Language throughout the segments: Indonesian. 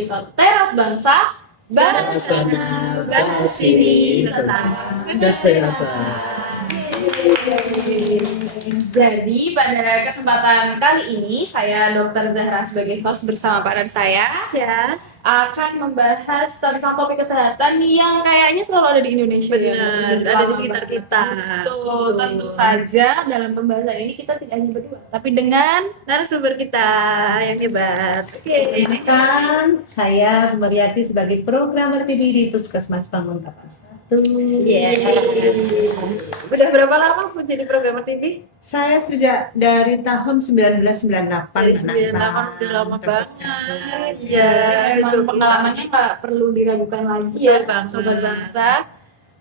episode Teras Bangsa Bahas sana, bahas sini tentang kesehatan. Jadi pada kesempatan kali ini saya Dr. Zahra sebagai host bersama partner saya Ya, akan membahas tentang topik kesehatan yang kayaknya selalu ada di Indonesia. benar, ada di sekitar kita. Betul, tentu saja dalam pembahasan ini kita tidak hanya berdua, tapi dengan Narasumber kita yang hebat. Oke. Perkenalkan, saya Mariati sebagai programmer TB di Puskesmas Bangun Tapak 1. Iya. Udah berapa lama Bu jadi programmer TV? Saya sudah dari tahun 1998. Dari 98 udah lama banget. Iya, memang pengalamannya nggak perlu diragukan lagi Iya, ya, banget. Sobat Bangsa.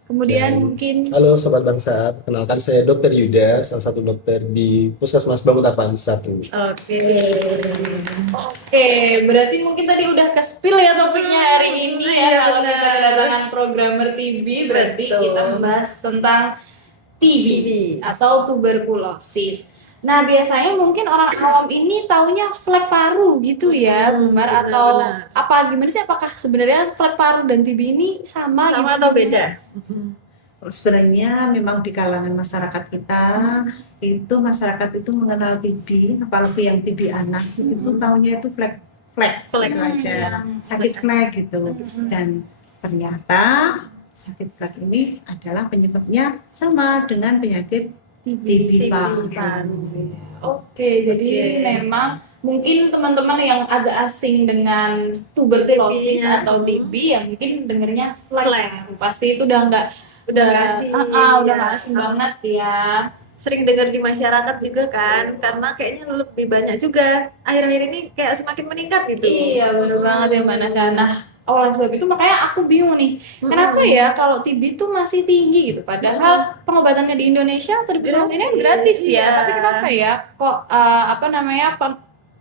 Kemudian mungkin Halo Sobat Bangsa, perkenalkan saya Dr. Yuda, salah satu dokter di Puskesmas Banguntapan 1. Oke. Oke, berarti mungkin tadi udah ke-spill ya topiknya hari ini ya. Iya, Kalau kita benar. kedatangan programmer TB, berarti Betul. kita membahas tentang TB TB. atau tuberkulosis. Nah, biasanya mungkin orang awam ini taunya flek paru gitu ya, Bumar, atau benar. apa gimana sih? Apakah sebenarnya flek paru dan TB ini sama Sama gitu? atau beda? Sebenarnya memang di kalangan masyarakat kita itu masyarakat itu mengenal TB, apalagi yang TB anak itu taunya itu flek Flek gitu aja, sakit flek gitu. Dan ternyata sakit flek ini adalah penyebabnya sama dengan penyakit TB paru. Oke, jadi Oke. memang mungkin teman-teman yang agak asing dengan tuberkulosis TB-nya. atau TB ya mungkin dengernya flek. Flek. Pasti itu udah nggak Nggak asing, udah ya. nggak asing banget ya. Sering dengar di masyarakat juga kan, karena kayaknya lebih banyak juga akhir-akhir ini kayak semakin meningkat gitu. Iya, bener banget ya Mbak Nasya. Nah, oleh sebab itu makanya aku bingung nih, kenapa ya kalau TB itu masih tinggi gitu, padahal pengobatannya di Indonesia atau di puskesmas ini gratis ya, Iya. tapi kenapa ya kok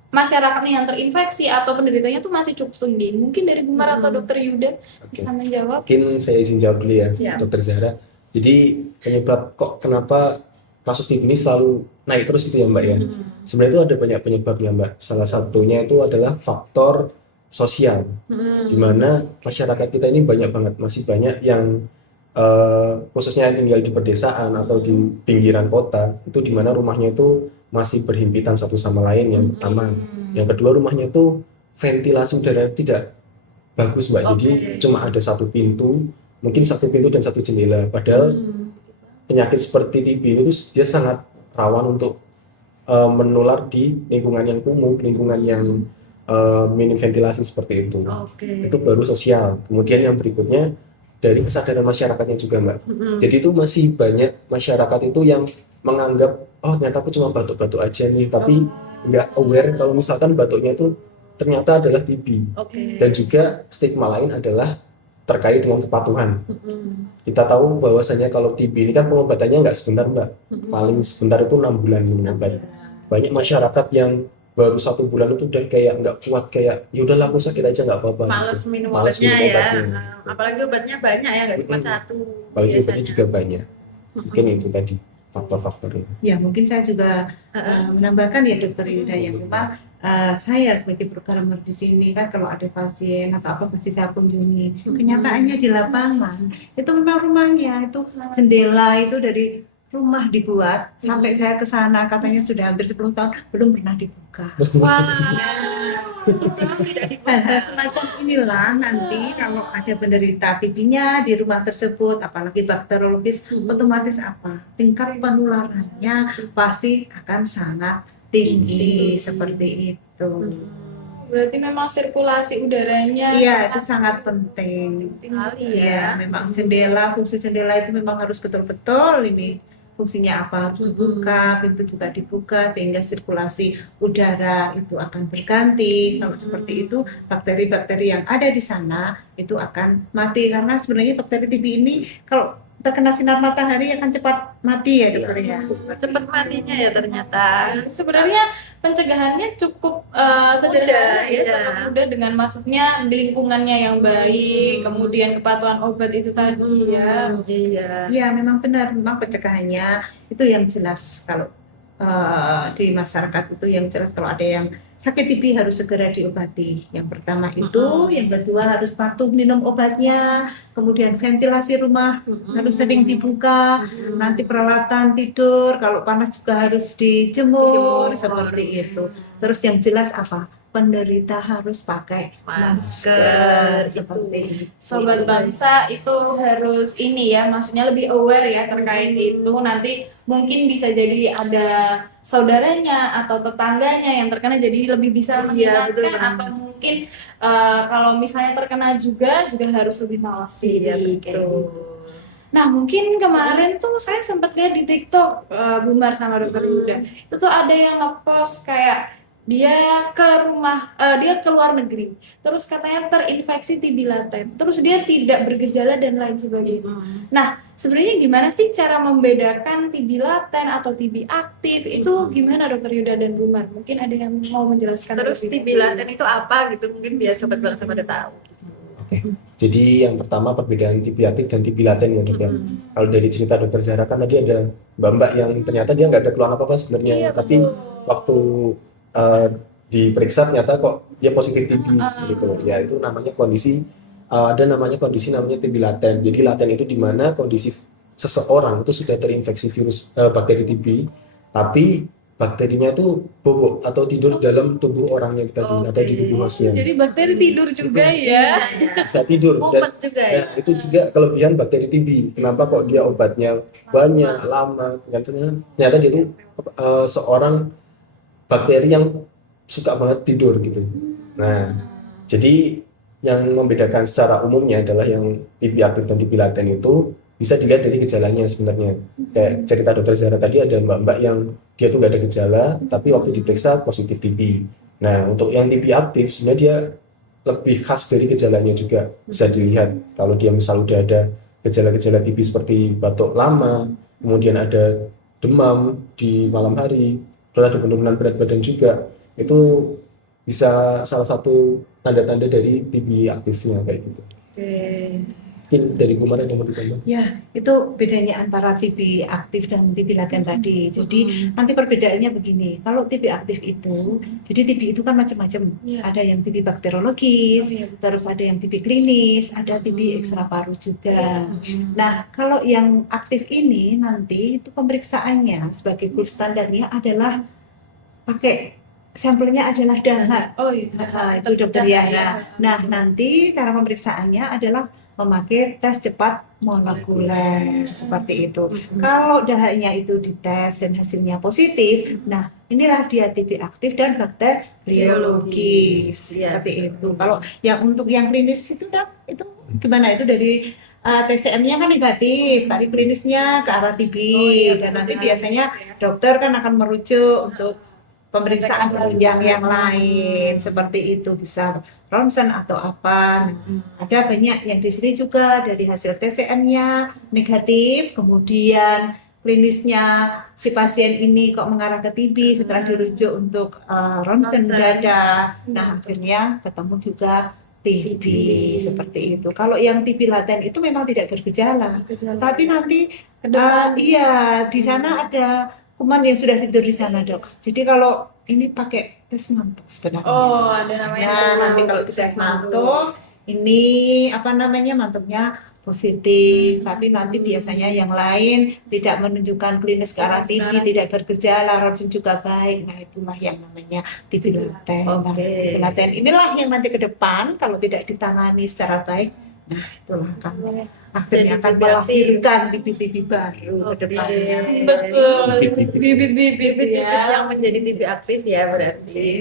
masyarakat nih yang terinfeksi atau penderitanya tuh masih cukup tinggi? Mungkin dari Bumar atau Dokter Yuda bisa menjawab. Mungkin saya izin jawab dulu ya, Siap. Dokter Zahra. Jadi penyebab kok kenapa kasus TB ini selalu naik terus itu ya Mbak ya? Sebenarnya itu ada banyak penyebabnya Mbak. Salah satunya itu adalah faktor sosial, di mana masyarakat kita ini banyak banget, masih banyak yang khususnya yang tinggal di pedesaan atau di pinggiran kota, itu di mana rumahnya itu masih berhimpitan satu sama lain yang pertama. Yang kedua, rumahnya itu ventilasi udara tidak bagus Mbak, jadi cuma ada satu pintu, mungkin satu pintu dan satu jendela. Padahal penyakit seperti TB ini tuh dia sangat rawan untuk menular di lingkungan yang kumuh, lingkungan yang minim ventilasi seperti itu. Oke. Itu baru sosial. Kemudian yang berikutnya dari kesadaran masyarakatnya juga Mbak. Jadi itu masih banyak masyarakat itu yang menganggap oh ternyata aku cuma batuk-batuk aja nih, tapi nggak aware kalau misalkan batuknya itu ternyata adalah TB. Oke. Dan juga stigma lain adalah terkait dengan kepatuhan. Kita tahu bahwasanya kalau TB ini kan pengobatannya nggak sebentar Mbak, paling sebentar itu 6 bulan minum obat. Banyak masyarakat yang baru 1 bulan itu udah kayak nggak kuat, kayak yaudahlah aku sakit aja nggak apa-apa. Males gitu. minum Males obatnya minum ya. obatnya. Apalagi obatnya banyak ya, nggak cuma satu. Apalagi obatnya biasanya. juga banyak. Mungkin itu tadi faktor-faktornya. Ya mungkin saya juga menambahkan ya Dokter Yuda yang memang saya sebagai programmer di sini kan kalau ada pasien atau apa pasti saya kunjungi. Kenyataannya di lapangan itu memang rumahnya itu jendela itu dari rumah dibuat sampai saya ke sana katanya sudah hampir 10 tahun belum pernah dibuka. Wah. Hal-hal semacam inilah nanti kalau ada penderita TB-nya di rumah tersebut, apalagi bakteriologis, otomatis apa? Tingkat penularannya pasti akan sangat tinggi seperti itu. Berarti memang sirkulasi udaranya Iya, itu sangat penting. Sekali Ya, ya. memang jendela, fungsi jendela itu memang harus betul-betul ini fungsinya apa harus dibuka, pintu juga dibuka sehingga sirkulasi udara itu akan berganti. Kalau seperti itu, bakteri-bakteri yang ada di sana itu akan mati karena sebenarnya bakteri TB ini kalau terkena sinar matahari akan cepat mati ya dokter ya. Cepat matinya ya ternyata. sebenarnya pencegahannya cukup sederhana ya, iya. cukup mudah dengan masuknya di lingkungannya yang baik, kemudian kepatuhan obat itu tadi ya. Iya. Ya memang benar, memang pencegahannya itu yang jelas kalau di masyarakat itu yang jelas kalau ada yang sakit TB harus segera diobati. Yang pertama itu, yang kedua harus patuh minum obatnya, kemudian ventilasi rumah harus sering dibuka, nanti peralatan tidur kalau panas juga harus dijemur seperti itu. Terus yang jelas apa? Penderita harus pakai masker seperti itu. Sobat bangsa itu harus ini ya, maksudnya lebih aware ya terkait itu. Nanti mungkin bisa jadi ada saudaranya atau tetangganya yang terkena, jadi lebih bisa Iya, betul mengingatkan, banget. atau mungkin kalau misalnya terkena juga harus lebih mawas diri Iya, kayak betul. gitu. Nah, mungkin kemarin tuh saya sempat lihat di TikTok, Bumar sama Dokter Yuda, itu tuh ada yang ngepost kayak dia dia ke luar negeri, terus katanya terinfeksi TB laten, terus dia tidak bergejala dan lain sebagainya. Nah, sebenarnya gimana sih cara membedakan TB laten atau TB aktif? Itu gimana Dokter Yuda dan Bumar? Mungkin ada yang mau menjelaskan Terus lebih TB laten itu apa gitu, mungkin biar sobat bangsa pada tahu. Oke. Jadi yang pertama perbedaan TB aktif dan TB laten ya dok ya. Kalau dari cerita dokter Zahra kan tadi ada mbak-mbak yang ternyata dia nggak ada keluhan apa-apa sebenarnya, Iya, tapi betul. waktu diperiksa ternyata kok dia positif TB gitu. Ya itu namanya kondisi ada namanya kondisi namanya TB laten. Jadi laten itu di mana kondisi seseorang itu sudah terinfeksi virus bakteri TB, tapi bakterinya itu bobok atau tidur dalam tubuh orangnya tadi atau di tubuh hostnya. Jadi bakteri tidur juga ya. Bisa tidur dan Mumet juga ya. nah, itu juga kelebihan bakteri TB. Kenapa kok dia obatnya banyak, lama, ternyata dia itu seorang bakteri yang suka banget tidur gitu. Nah, jadi yang membedakan secara umumnya adalah yang TB aktif dan TB laten itu bisa dilihat dari gejalanya sebenarnya. Kayak cerita dokter Zahra tadi ada mbak-mbak yang dia tuh gak ada gejala, tapi waktu diperiksa positif TB. Nah, untuk yang TB aktif sebenarnya dia lebih khas dari gejalanya juga. Bisa dilihat kalau dia misal udah ada gejala-gejala TB seperti batuk lama, kemudian ada demam di malam hari, terus ada penurunan berat badan juga. Itu bisa salah satu tanda-tanda dari TB aktifnya kayak gitu. Mungkin dari kemarin yang mau ditambah. Ya, itu bedanya antara TB aktif dan TB laten tadi. Jadi nanti perbedaannya begini. Kalau TB aktif itu, jadi TB itu kan macam-macam. Iya. Ada yang TB bakteriologis, terus ada yang TB klinis, ada TB ekstra paru juga. Nah, kalau yang aktif ini nanti itu pemeriksaannya sebagai gold standarnya adalah pakai sampelnya adalah dahak. Oh iya. Itu dokter Yana. Nah, nanti cara pemeriksaannya adalah memakai tes cepat molekuler seperti itu. Kalau dahaknya itu dites dan hasilnya positif, nah inilah dia TB aktif dan bakteriologis seperti itu. Kalau yang untuk yang klinis itu itu gimana? Itu dari TCM-nya kan negatif, tadi klinisnya ke arah TB, dan nanti biasanya dokter kan akan merujuk untuk pemeriksaan penunjang yang lain seperti itu, bisa ronsen atau apa. Ada banyak yang di sini juga dari hasil TCM-nya negatif, kemudian klinisnya si pasien ini kok mengarah ke TB setelah dirujuk untuk ronsen dada. Nah, akhirnya ketemu juga TB seperti itu. Kalau yang TB laten itu memang tidak bergejala, tapi nanti iya di sana ada kuman yang sudah tidur di sana dok. Jadi kalau ini pakai tes mantuk sebenarnya. Oh, ada namanya. Nah, nanti kalau tes mantuk, ini apa namanya mantuknya positif, tapi nanti biasanya yang lain tidak menunjukkan klinis ke arah TB, tidak bergejala, ronsen juga baik. Nah, itulah yang namanya TB laten. Nah, TB laten inilah yang nanti ke depan kalau tidak ditangani secara baik, nah itulah akhirnya akan melahirkan TB-TB baru ke depannya. Betul. Bibit-bibit yang menjadi TB aktif ya berarti.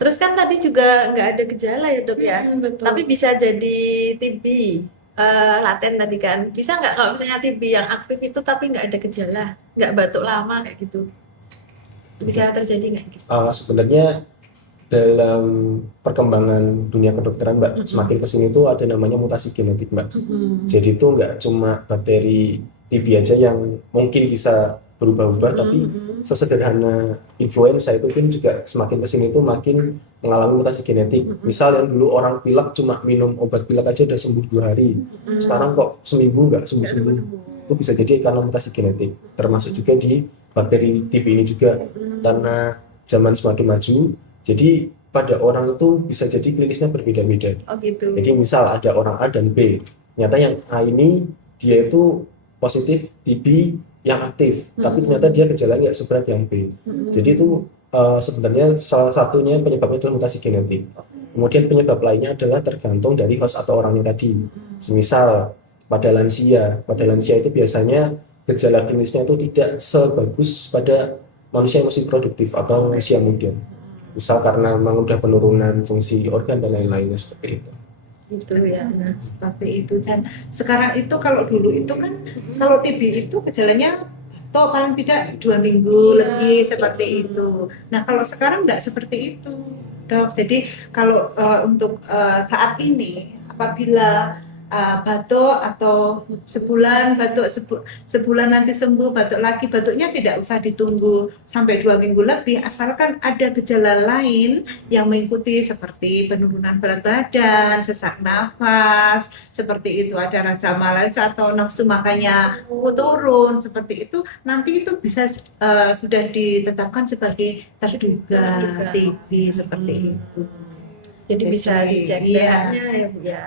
Terus kan tadi juga nggak ada gejala ya dok ya, Betul. tapi bisa jadi TB laten tadi kan. Bisa nggak kalau misalnya TB yang aktif itu tapi nggak ada gejala, nggak batuk lama kayak gitu, bisa terjadi nggak gitu? Sebenarnya dalam perkembangan dunia kedokteran mbak, semakin kesini tuh ada namanya mutasi genetik mbak. Jadi itu nggak cuma bakteri TB aja yang mungkin bisa berubah-ubah, tapi sesederhana influenza itu pun juga semakin kesini tuh makin mengalami mutasi genetik. Misal yang dulu orang pilek cuma minum obat pilek aja udah sembuh 2 hari, sekarang kok seminggu nggak sembuh-sembuh. itu bisa jadi karena mutasi genetik, termasuk juga di bakteri TB ini juga. Karena zaman semakin maju, jadi pada orang itu bisa jadi klinisnya berbeda-beda. Oh gitu. Jadi misal ada orang A dan B, ternyata yang A ini dia itu positif TB yang aktif, tapi ternyata dia gejalanya nggak seberat yang B. Jadi itu sebenarnya salah satunya penyebabnya adalah mutasi genetik. Kemudian penyebab lainnya adalah tergantung dari host atau orangnya tadi. Semisal pada lansia itu biasanya gejala klinisnya itu tidak sebagus pada manusia yang masih produktif atau usia muda. Misal karena memang udah penurunan fungsi organ dan lain-lainnya seperti itu. Gitu ya. Nah, seperti itu. Dan sekarang itu kalau dulu itu kan kalau TB itu gejalanya toh paling tidak 2 minggu lebih seperti itu. Nah kalau sekarang nggak seperti itu, Dok. Jadi kalau untuk saat ini apabila batuk atau sebulan batuk sebulan nanti sembuh, batuk lagi, batuknya tidak usah ditunggu sampai 2 minggu lebih, asalkan ada gejala lain yang mengikuti seperti penurunan berat badan, sesak nafas, seperti itu, ada rasa malas atau nafsu makannya turun, seperti itu, nanti itu bisa sudah ditetapkan sebagai terduga TB seperti itu. Jadi bisa dicek iya. dahaknya ya Bu ya.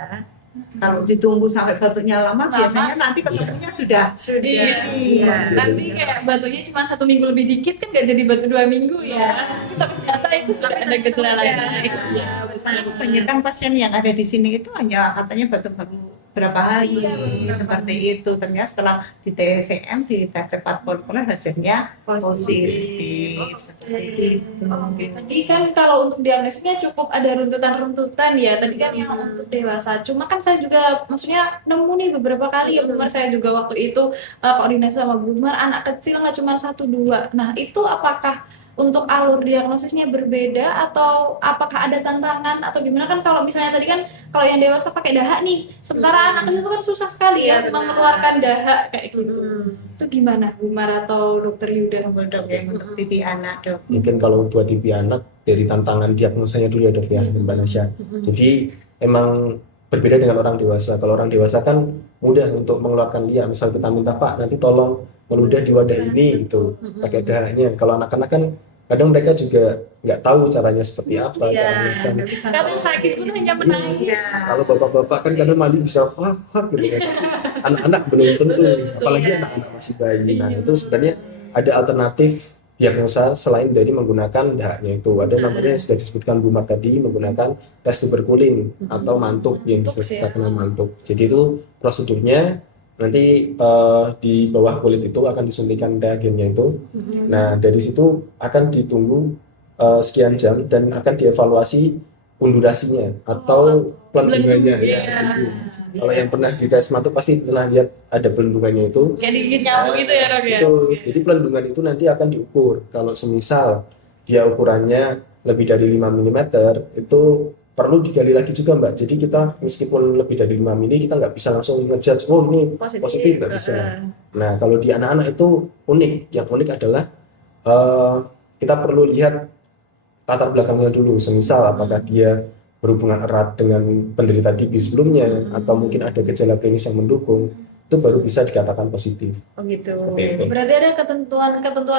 Kalau ditunggu sampai batuknya lama, biasanya nanti ketemunya sudah Sudah. Iya. Nanti kayak batuknya cuma 1 minggu lebih dikit kan nggak jadi batuk 2 minggu ya. Tapi ternyata itu sudah ada gejala lain. Iya, Kebanyakan pasien yang ada di sini itu hanya katanya batuk baru berapa hari seperti itu. Ternyata setelah di TCM, di tes cepat molekuler, hasilnya positif. Seperti itu. Oke, tadi kan kalau untuk diagnosisnya cukup ada runtutan-runtutan ya. Tadi kan yang untuk dewasa. Cuma kan saya juga maksudnya nemu nih beberapa kali ya Bumar, saya juga waktu itu koordinasi sama Bumar, anak kecil nggak cuma 1-2. Nah itu apakah untuk alur diagnosisnya berbeda atau apakah ada tantangan atau gimana? Kan kalau misalnya tadi kan kalau yang dewasa pakai dahak nih, sementara anak kecil itu kan susah sekali Iya, ya benar. mengeluarkan dahak kayak gitu. Itu gimana Bumar atau Dokter Yuda? Dok, yang untuk TB anak, Dok. Mungkin kalau buat TB anak dari tantangan diagnosanya dulu ya dok ya Mbak Nasya. Jadi emang berbeda dengan orang dewasa. Kalau orang dewasa kan mudah untuk mengeluarkan dia. Misal kita minta Pak nanti tolong meludah di wadah ini gitu pakai dahaknya. Kalau anak-anak kan kadang mereka juga nggak tahu caranya seperti apa. Iya, caranya. nggak bisa. Kadang sakit pun hanya menangis. Kalau bapak-bapak kan kadang mandi bisa hak gitu kan. Anak-anak belum tentu, apalagi anak-anak masih bayi. Nah itu sebenarnya ada alternatif diagnosa selain dari menggunakan dahaknya itu. Ada namanya yang sudah disebutkan Bumar tadi, menggunakan tes tuberkulin atau mantuk yang disebut dengan mantuk. Jadi itu prosedurnya nanti di bawah kulit itu akan disuntikan reagennya itu. Nah dari situ akan ditunggu sekian jam dan akan dievaluasi durasinya atau pelendungannya ya. Gitu. Kalau yang pernah dites mantuk pasti pernah lihat ada pelendungannya itu. Kayak digigit nyamuk gitu ya Dok ya? Itu. Jadi pelendungan itu nanti akan diukur. Kalau semisal dia ukurannya lebih dari 5 mm itu perlu digali lagi juga Mbak. Jadi kita meskipun lebih dari 5 mm kita nggak bisa langsung ngejudge oh ini positif nggak bisa. Nah kalau di anak-anak itu unik. Yang unik adalah kita perlu lihat latar belakangnya dulu. Semisal apakah dia berhubungan erat dengan penderita TB sebelumnya atau mungkin ada gejala klinis yang mendukung, itu baru bisa dikatakan positif. Oh gitu. Seperti itu. Berarti ada ketentuan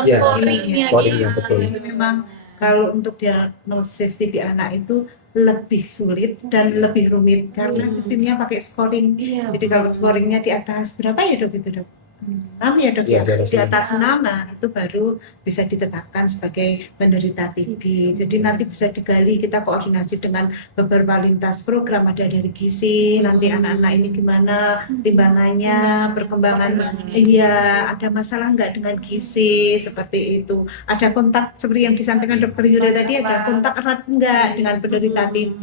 Iya, scoringnya scoringnya, gitu. betul. Jadi memang kalau untuk diagnosis TB anak itu lebih sulit dan lebih rumit karena sistemnya pakai scoring. Iya. Jadi kalau scoringnya di atas berapa ya Dok itu Dok? 6 ya Dok Iya, ya? di atas Di atas 6 itu baru bisa ditetapkan sebagai penderita TB. Jadi nanti bisa digali, kita koordinasi dengan beberapa lintas program, ada dari gizi, nanti anak-anak ini gimana timbangannya, perkembangan, iya ada masalah nggak dengan gizi, seperti itu. Ada kontak, seperti yang disampaikan Dokter Yuda tadi, ada kontak erat nggak dengan penderita TB,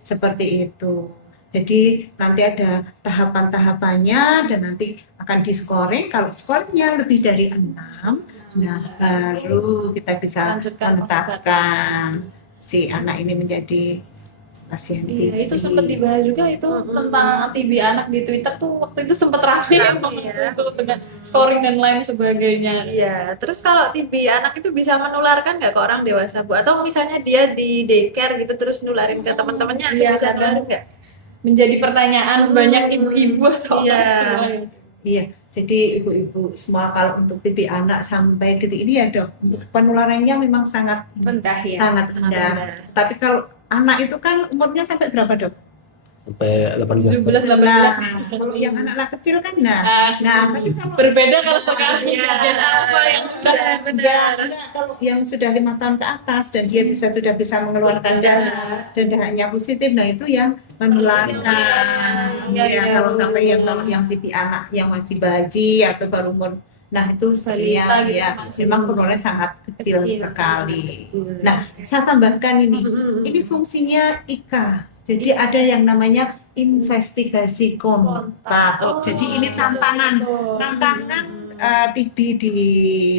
seperti itu. Jadi nanti ada tahapan-tahapannya dan nanti akan di-scoring. Kalau skornya lebih dari 6, nah baru kita bisa Lanjutkan menetapkan si anak ini menjadi pasien Iya, TB. itu sempat dibahas juga itu tentang TB anak di Twitter tuh waktu itu sempat rame ya dengan scoring dan lain sebagainya. Iya, terus kalau TB anak itu bisa menularkan nggak ke orang dewasa Bu? Atau misalnya dia di daycare gitu terus nularin ke teman-temannya, itu Iya, bisa kadang nularin nggak? menjadi pertanyaan banyak ibu-ibu atau Iya. orang tua. Iya, jadi ibu-ibu semua kalau untuk TB anak sampai detik ini ya dok, untuk penularannya memang sangat Rendah ya. sangat rendah. Benar. Tapi kalau anak itu kan umurnya sampai berapa dok? Sampai 18 17 tahun. 18. Kalau yang anak-anak kecil kan tapi kalau Berbeda kalau sekarang Iya. gen alpha yang sudah Benar. enggak, kalau yang sudah 5 tahun ke atas dan dia sudah bisa mengeluarkan darah dan darahnya positif, nah itu yang menularkan. Iya, Ya, iya. kalau sampai kalau yang TB anak yang masih bayi atau baru umur, nah itu Balita sebenarnya gitu ya masih. memang penularannya sangat kecil sekali. Nah, saya tambahkan ini fungsinya IKA. Jadi ada yang namanya investigasi kontak. Oh, Jadi ini tantangan TB di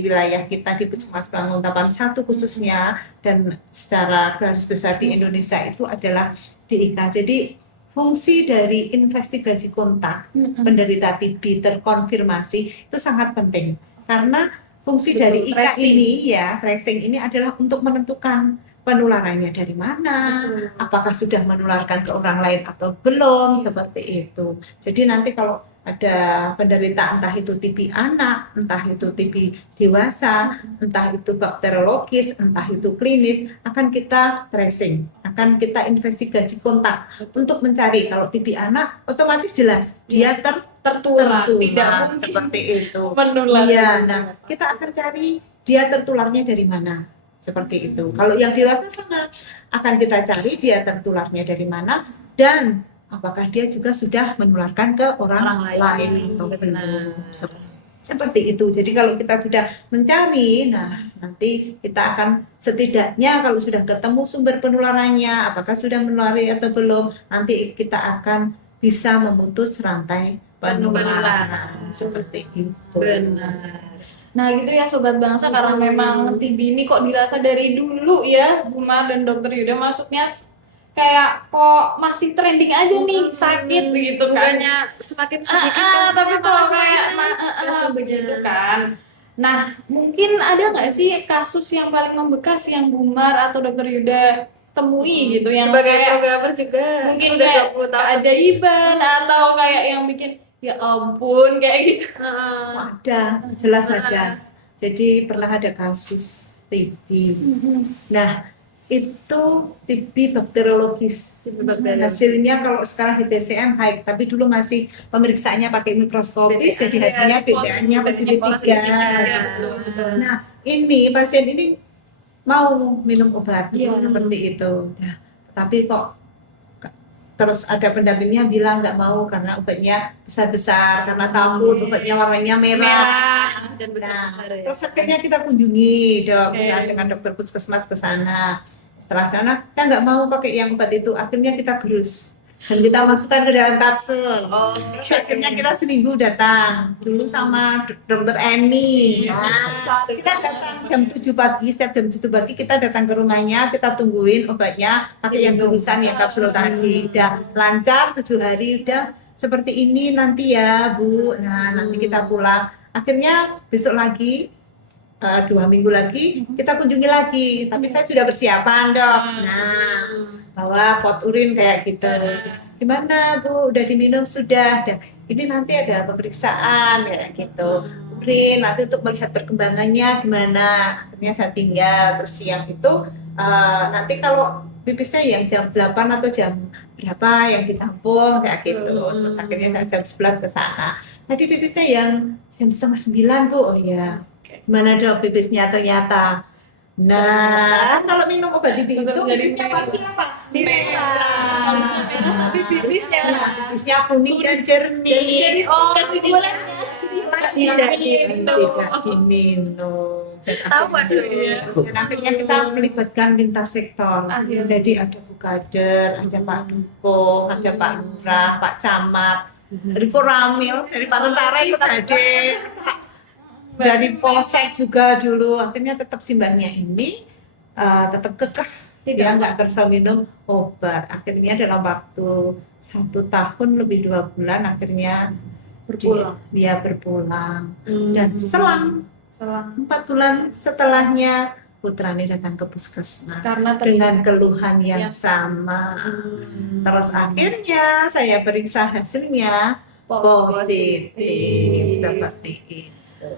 wilayah kita di Puskesmas Banguntapan 1 khususnya dan secara garis besar di Indonesia itu adalah di IKA. Jadi fungsi dari investigasi kontak penderita TB terkonfirmasi itu sangat penting karena fungsi Betul, dari IKA tracing. ini ya tracing ini adalah untuk menentukan penularannya dari mana, Betul. apakah sudah menularkan ke orang lain atau belum, seperti itu. Jadi nanti kalau ada penderita entah itu TB anak, entah itu TB dewasa, entah itu bakteriologis, entah itu klinis, akan kita tracing, akan kita investigasi kontak untuk mencari. Kalau TB anak otomatis jelas dia tertular, tidak mungkin seperti itu. menular. Iya, nah kita akan cari dia tertularnya dari mana, seperti itu. Kalau yang dewasa sama akan kita cari dia tertularnya dari mana dan apakah dia juga sudah menularkan ke orang lain atau Benar. belum. Seperti itu. Jadi kalau kita sudah mencari, nah nanti kita akan setidaknya kalau sudah ketemu sumber penularannya, apakah sudah menulari atau belum, nanti kita akan bisa memutus rantai penularan. Seperti itu. Benar. Nah gitu ya Sobat Bangsa, karena memang TB ini kok dirasa dari dulu ya Bu Mar dan Dokter Yuda, maksudnya kayak kok masih trending aja nih sakit begitu kan. Bukannya semakin sedikit Tapi kasusnya, kok malah kayak semakin begitu kan. Nah mungkin ada nggak sih kasus yang paling membekas yang Bu Mar atau Dokter Yuda temui gitu, yang sebagai kayak programmer juga mungkin udah kayak 20 tahun. keajaiban atau kayak yang bikin ya ampun kayak gitu. Heeh. Ada, jelas ada. Jadi pernah ada kasus TB. Nah, itu TB bakteriologis. Hasilnya kalau sekarang di TCM high, tapi dulu masih pemeriksaannya pakai mikroskopis, jadi hasilnya BTN-nya positif 3. Betul. Nah, ini pasien ini mau minum obat Iya. seperti itu. Nah, tapi kok terus ada pendampingnya bilang nggak mau karena obatnya besar-besar, karena takut obatnya warnanya merah. Dan Nah, besar-besar ya. terus akhirnya kita kunjungi dok, Oke. ya, dengan dokter puskesmas ke sana. Setelah sana kita nggak mau pakai yang obat itu, akhirnya kita gerus dan kita masukkan ke dalam kapsul. Terus akhirnya kita seminggu datang dulu sama dokter Eni. Nah, kita datang jam 7 pagi, setiap jam 7 pagi kita datang ke rumahnya, kita tungguin obatnya pakai yang gerusan yang kapsul tadi. Udah lancar 7 hari, udah seperti ini nanti ya Bu. Nah nanti kita pulang. Akhirnya besok lagi 2 minggu lagi kita kunjungi lagi, tapi saya sudah persiapan dok. Nah, bawa pot urin kayak gitu. Gimana Bu, udah diminum sudah? Dan ini nanti ada pemeriksaan kayak gitu. Urin nanti untuk melihat perkembangannya gimana. Akhirnya saya tinggal, terus siang itu nanti kalau pipisnya yang jam 8 atau jam berapa yang ditampung kayak gitu. Terus akhirnya saya jam 11 ke sana. Tadi pipisnya yang jam setengah 9 Bu. Oh iya. Gimana dok pipisnya ternyata? Nah, kan kalau minum obat TB itu Jadi pipisnya pasti apa? Harusnya merah tapi pipisnya Pipisnya kuning dan jernih. jadi kasih gulanya Tidak diminum. Tahu aduh. Dan akhirnya kita melibatkan lintas sektor. Akhirnya. Jadi ada Bu Kader, ada Pak Dukung, ada Pak Lurah, Pak Camat, dari Koramil, dari Pak Tentara itu hadir. Dari Polsek juga dulu, akhirnya tetap simbahnya ini tetap kekeh, dia nggak terus minum obat. Akhirnya dalam waktu 1 tahun lebih 2 bulan akhirnya dia berpulang. Dan selang 4 bulan setelahnya putranya datang ke puskesmas karena dengan keluhan yang Yang sama. Terus akhirnya saya periksa hasilnya, positif seperti itu.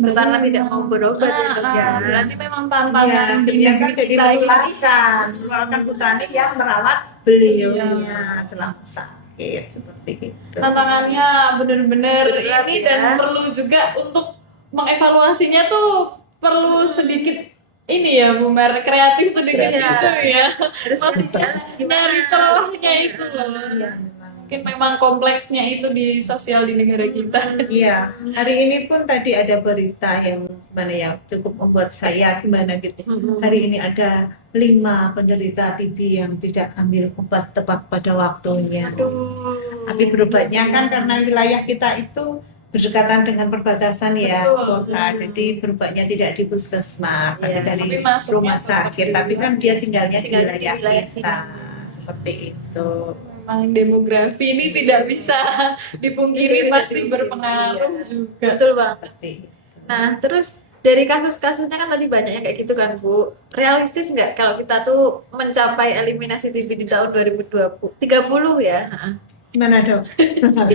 Karena tidak mau berobat ya dok ya. Berarti memang Iya, tantangan di dia kan negeri jadi kita ini. menularkan putranya yang merawat beliaunya selama sakit seperti itu. Tantangannya bener-bener Berat ini ya. dan perlu juga untuk mengevaluasinya tuh perlu sedikit ini ya Bu Mer, kreatif sedikit Kreatif. gitu ya. Harus nyari jalan gimana. Nyari celahnya itu loh. Iya, memang. Mungkin memang kompleksnya itu di sosial di negara kita. Iya, hari ini pun tadi ada berita yang mana yang cukup membuat saya gimana gitu. Hari ini ada 5 penderita TB yang tidak ambil obat tepat pada waktunya. Aduh. Tapi berobatnya kan karena wilayah kita itu berdekatan dengan perbatasan ya Betul. kota, jadi berobatnya tidak di puskesmas, tapi Iya. dari Tapi masuknya rumah sakit. tetap Tapi kan dia tinggalnya di Tinggal di wilayah wilayah kita, seperti itu. Memang demografi ini tidak bisa dipungkiri, Tidak bisa pasti dipungkiri, berpengaruh iya. juga. Betul banget. Seperti itu. Nah, terus dari kasus-kasusnya kan tadi banyak yang kayak gitu kan Bu. Realistis nggak kalau kita tuh mencapai eliminasi TB di tahun 2020? 30 ya? Gimana dok? Ini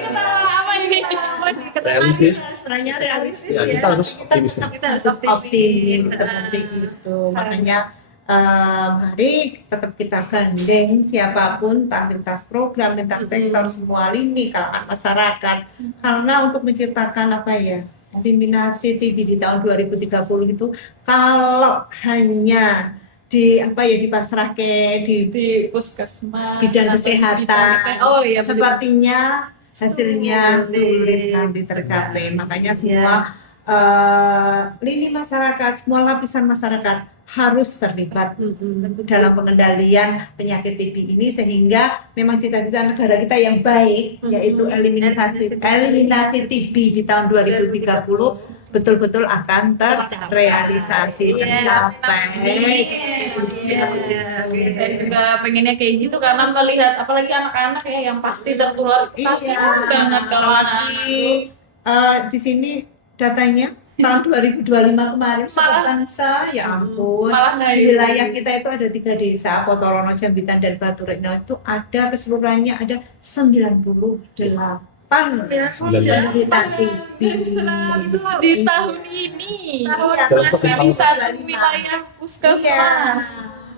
ketawa apa ini? Realistis. Sebenarnya realistis Ya, ya. kita harus optimis. Kita harus Harus optimis optimis. seperti itu. Makanya mari tetap kita gandeng siapapun, entah lintas program, lintas sektor, semua lini kalangan masyarakat. Karena untuk menciptakan apa ya, eliminasi TB di tahun 2030 itu, kalau hanya di apa ya dipasrahkan Di puskesmas Bidang atau di kesehatan. bidang oh iya betul. sepertinya hasilnya sulit nanti tercapai. Makanya semua lini masyarakat, semua lapisan masyarakat harus terlibat dalam pengendalian penyakit TB ini, sehingga memang cita-cita negara kita yang baik yaitu eliminasi TB di tahun 2030 betul-betul akan terrealisasi, tercapai. Saya juga pengennya kayak gitu karena melihat apalagi anak-anak ya yang pasti tertular, kasihan banget kalau anak-anak Apalagi di sini datanya tahun 2025 kemarin sebangsa, ya ampun, malah di wilayah kita itu ada 3 desa, Potorono, Jambitan, dan Batu Retno, itu ada keseluruhannya ada 98 penderita TB. di tahun ini Dalam satu masih tahun. di satu wilayah puskesmas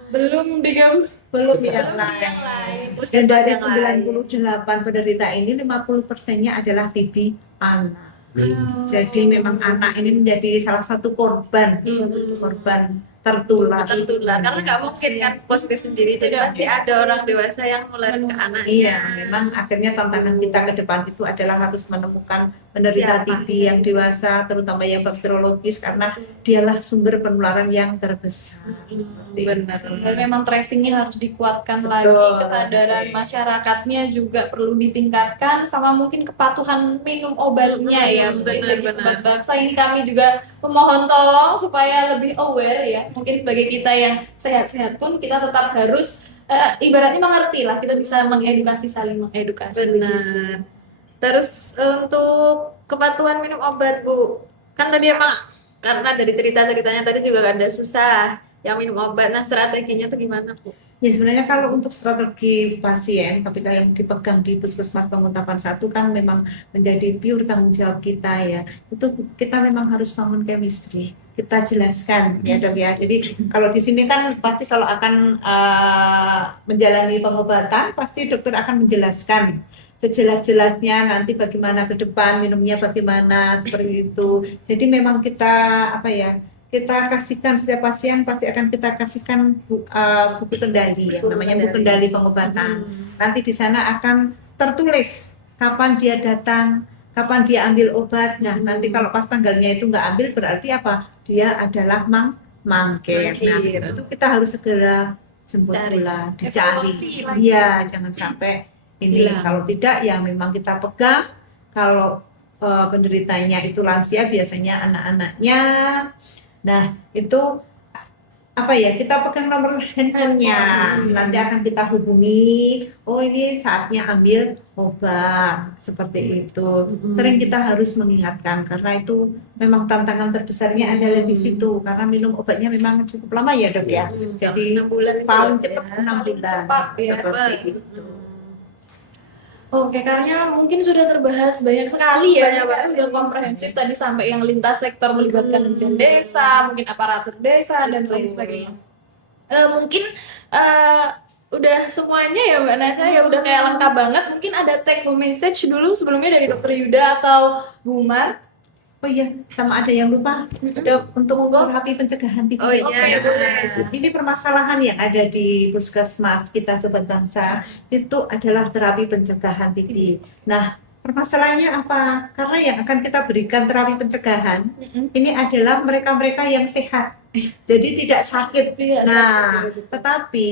belum digabung. Belum yang Belum lain. yang lain. Dan dari Yang lain. 98 penderita ini 50%-nya adalah TB anak. Hmm. Jadi memang anak ini menjadi salah satu korban tertular. Karena nggak mungkin kan positif sendiri, jadi Tidak. pasti ada orang dewasa yang nularin ke anaknya. Iya, memang akhirnya tantangan kita ke depan itu adalah harus menemukan penderita Siapa? TB yang dewasa, terutama yang bakteriologis, karena dialah sumber penularan yang terbesar. Seperti Benar. Dan memang tracingnya harus dikuatkan Betul. lagi, kesadaran masyarakatnya juga perlu ditingkatkan, sama mungkin kepatuhan minum obatnya ya. Mungkin Benar, bagi benar. sobat bangsa ini kami juga memohon tolong supaya lebih aware ya. Mungkin sebagai kita yang sehat-sehat pun kita tetap harus ibaratnya mengerti lah, kita bisa mengedukasi, saling mengedukasi. Benar. Terus untuk kepatuhan minum obat Bu, kan tadi emang karena dari cerita-ceritanya tadi juga ada susah yang minum obat. Nah strateginya tuh gimana Bu? Ya sebenarnya kalau untuk strategi pasien, tapi kalau yang dipegang di puskesmas Banguntapan 1 kan memang menjadi pure tanggung jawab kita ya. Itu kita memang harus bangun chemistry. Kita jelaskan ya dok ya. Jadi kalau di sini kan pasti kalau akan menjalani pengobatan, pasti dokter akan menjelaskan sejelas-jelasnya nanti bagaimana ke depan, minumnya bagaimana, seperti itu. Jadi memang kita apa ya, kita kasihkan setiap pasien pasti akan kita kasihkan buku kendali yang namanya buku kendali pengobatan. Nanti di sana akan tertulis kapan dia datang, kapan dia ambil obat. Nah, nanti kalau pas tanggalnya itu nggak ambil berarti apa? Dia adalah mangkir. Nah, Mangkir. itu kita harus segera jemput Cari. bola, dicari. Evaluasi lagi. Iya, jangan sampai ini. Hilang. Kalau tidak ya memang kita pegang. Kalau penderitanya itu lansia, biasanya anak-anaknya. Nah, itu apa ya, kita pegang nomor handphonenya, nanti akan kita hubungi, oh ini saatnya ambil obat, seperti itu. Sering kita harus mengingatkan, karena itu memang tantangan terbesarnya adalah di situ, karena minum obatnya memang cukup lama ya dok ya, jadi 6 bulan itu paling ya. cepat 6 bulan, cepat ya, seperti Cepat. itu. Oke, karena mungkin sudah terbahas banyak sekali ya, Banyak banget. udah komprehensif tadi sampai yang lintas sektor melibatkan dirjen desa, mungkin aparatur desa dan lain sebagainya. Mungkin eh, udah semuanya ya Mbak Nasya, ya udah kayak lengkap banget. Mungkin ada take home message dulu sebelumnya dari Dokter Yuda atau Bu Mar. Oh iya, sama ada yang lupa. Dok, untuk terapi pencegahan TB. Oh iya, Oke, boleh. Ini permasalahan yang ada di puskesmas kita Sobat Bangsa itu adalah terapi pencegahan TB. Nah, permasalahannya apa? Karena yang akan kita berikan terapi pencegahan ini adalah mereka-mereka yang sehat, jadi tidak sakit. Iya, Nah, sakit. tetapi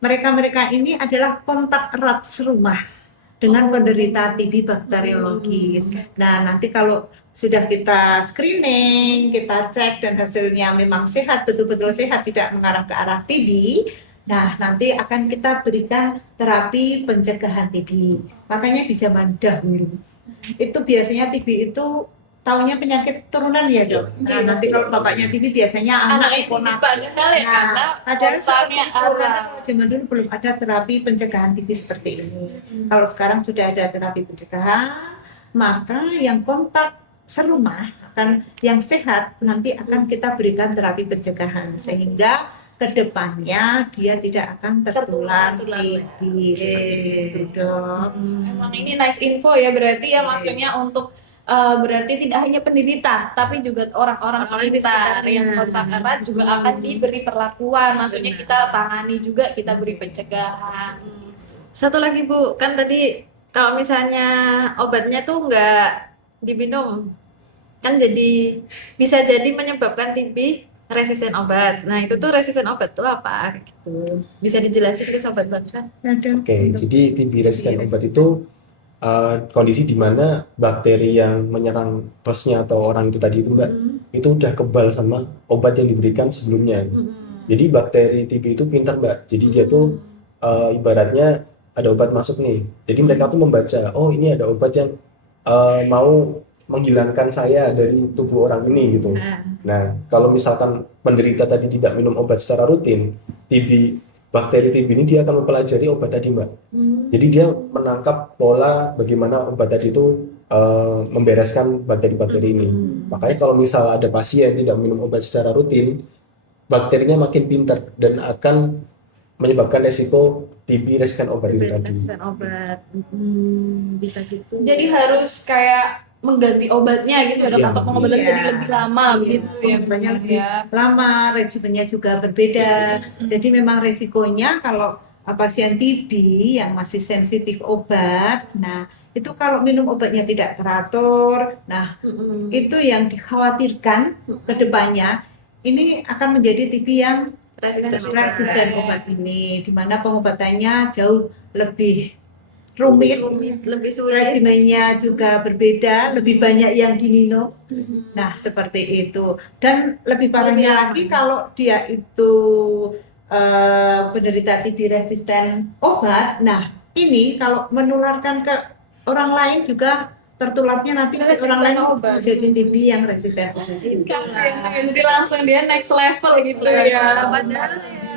mereka-mereka ini adalah kontak erat serumah dengan penderita TB bakteriologis. Nah, nanti kalau sudah kita screening, kita cek dan hasilnya memang sehat, betul-betul sehat, tidak mengarah ke arah TB, nah nanti akan kita berikan terapi pencegahan TB. Makanya di zaman dahulu itu biasanya TB itu taunya penyakit turunan ya dok. Nah, Iya. nanti kalau bapaknya TB biasanya anak Anak itu keponakan. padahal ya karena Nah, padahal seperti kontaknya itu, karena erat. kalau zaman dulu belum ada terapi pencegahan TB seperti ini. Kalau sekarang sudah ada terapi pencegahan, maka yang kontak serumah akan yang sehat nanti akan kita berikan terapi pencegahan sehingga kedepannya dia tidak akan tertular TB seperti itu dok. Emang ini nice info ya, berarti ya maksudnya untuk berarti tidak hanya penderita tapi juga orang-orang Orang-orang di sekitar sekitarnya. yang kontak erat juga akan diberi perlakuan, maksudnya kita tangani juga, kita beri pencegahan. Satu lagi Bu, kan tadi kalau misalnya obatnya tuh nggak diminum, kan jadi bisa jadi menyebabkan TB resisten obat. Nah itu tuh resisten obat tuh apa gitu? Bisa dijelasin ke Sobat Bangsa? Oke, jadi TB resisten obat itu kondisi di mana bakteri yang menyerang hostnya atau orang itu tadi itu Mbak, itu udah kebal sama obat yang diberikan sebelumnya. Jadi bakteri TB itu pintar Mbak. Jadi dia tuh ibaratnya ada obat masuk nih. Jadi mereka tuh membaca, oh ini ada obat yang mau menghilangkan saya dari tubuh orang ini gitu. Nah, kalau misalkan penderita tadi tidak minum obat secara rutin, bakteri TB ini dia akan mempelajari obat tadi Mbak. Jadi dia menangkap pola bagaimana obat tadi itu membereskan bakteri-bakteri ini. Makanya kalau misal ada pasien tidak minum obat secara rutin, bakterinya makin pintar dan akan menyebabkan resiko TB resisten obat itu tadi. Resisten obat. Bisa gitu. Jadi harus kayak mengganti obatnya gitu ya dok, Iya. atau pengobatan Iya. jadi lebih lama begitu ya. Pengobatan lebih ya. lama, resikonya juga berbeda. Jadi memang resikonya kalau pasien TB yang masih sensitif obat, nah itu kalau minum obatnya tidak teratur, nah itu yang dikhawatirkan ke depannya ini akan menjadi TB yang resisten obat ini, di mana pengobatannya jauh lebih rumit, lebih sulit. regimennya juga berbeda, lebih banyak yang diminum. Nah, seperti itu. Dan lebih parahnya lagi kalau dia itu penderita TB resisten obat, nah ini kalau menularkan ke orang lain juga tertularnya nanti si Resisten orang lain obat. jadi TB yang resisten obat juga. Kan langsung dia next level gitu ya. Padahal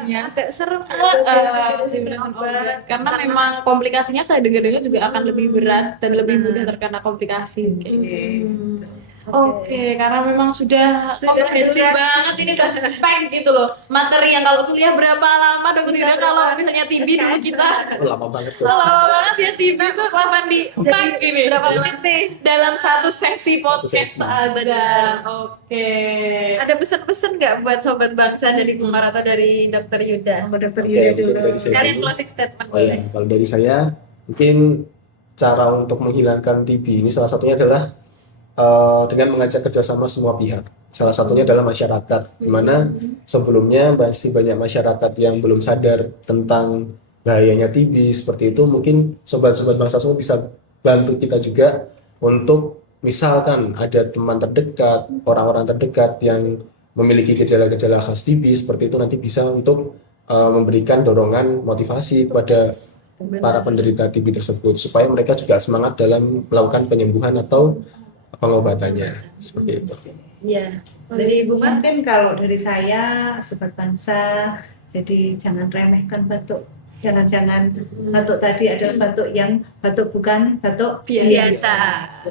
ya agak serem resisten Resisten obat. karena memang komplikasinya saya dengar-dengar juga akan lebih berat dan lebih mudah terkena komplikasi. Oke, karena memang sudah komprehensif banget ini, udah pack gitu loh materi yang kalau kuliah berapa lama dokter Yuda kalau misalnya TB dulu kita Oh, lama banget tuh. lama banget ya TB tuh kapan di pack gini Berapa dalam, menit nih? dalam satu sesi podcast sesi. ada. Oke. Ada pesan-pesan nggak buat Sobat Bangsa dari Bu Mar atau dari Dokter Yuda? Sama Dokter Oke, Yuda mungkin dulu. dari saya Kalian dulu. closing statement Oh ya, kalau dari saya mungkin cara untuk menghilangkan TB ini salah satunya adalah dengan mengajak kerjasama semua pihak. Salah satunya adalah masyarakat, di mana sebelumnya masih banyak masyarakat yang belum sadar tentang bahayanya TB seperti itu. Mungkin sobat-sobat bangsa semua bisa bantu kita juga untuk misalkan ada teman terdekat, orang-orang terdekat yang memiliki gejala-gejala khas TB seperti itu nanti bisa untuk memberikan dorongan motivasi kepada para penderita TB tersebut supaya mereka juga semangat dalam melakukan penyembuhan atau pengobatannya seperti itu. Iya. Dari Ibu Mar? Mungkin kalau dari saya, Sobat Bangsa, jadi jangan remehkan bentuk jangan-jangan batuk tadi adalah batuk bukan batuk Biasa.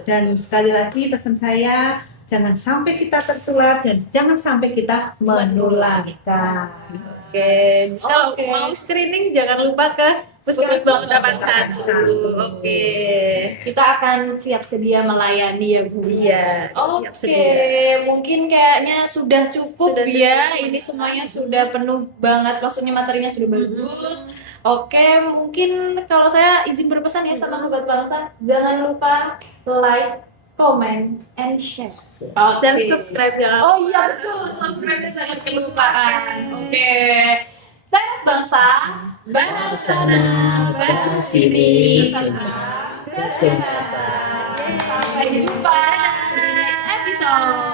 Dan sekali lagi pesan saya, jangan sampai kita tertular dan jangan sampai kita menularkan. Oke, kalau Oke. mau screening jangan lupa ke Puskesmas Bangun Dapat Satu. Oke. Kita akan siap sedia melayani ya Bu. Iya, Oke, siap sedia. mungkin kayaknya sudah cukup Sudah ya. cukup. Ini semuanya sudah penuh banget, maksudnya materinya sudah bagus. Oke, mungkin kalau saya izin berpesan ya sama sobat bangsa, jangan lupa like, comment, and share. Dan Oke. subscribe jangan. Oh iya betul, subscribe jangan kelupaan. Oke. Thanks bangsa. Bahas sana, bahas sini tentang kesehatan. Sampai jumpa di next episode.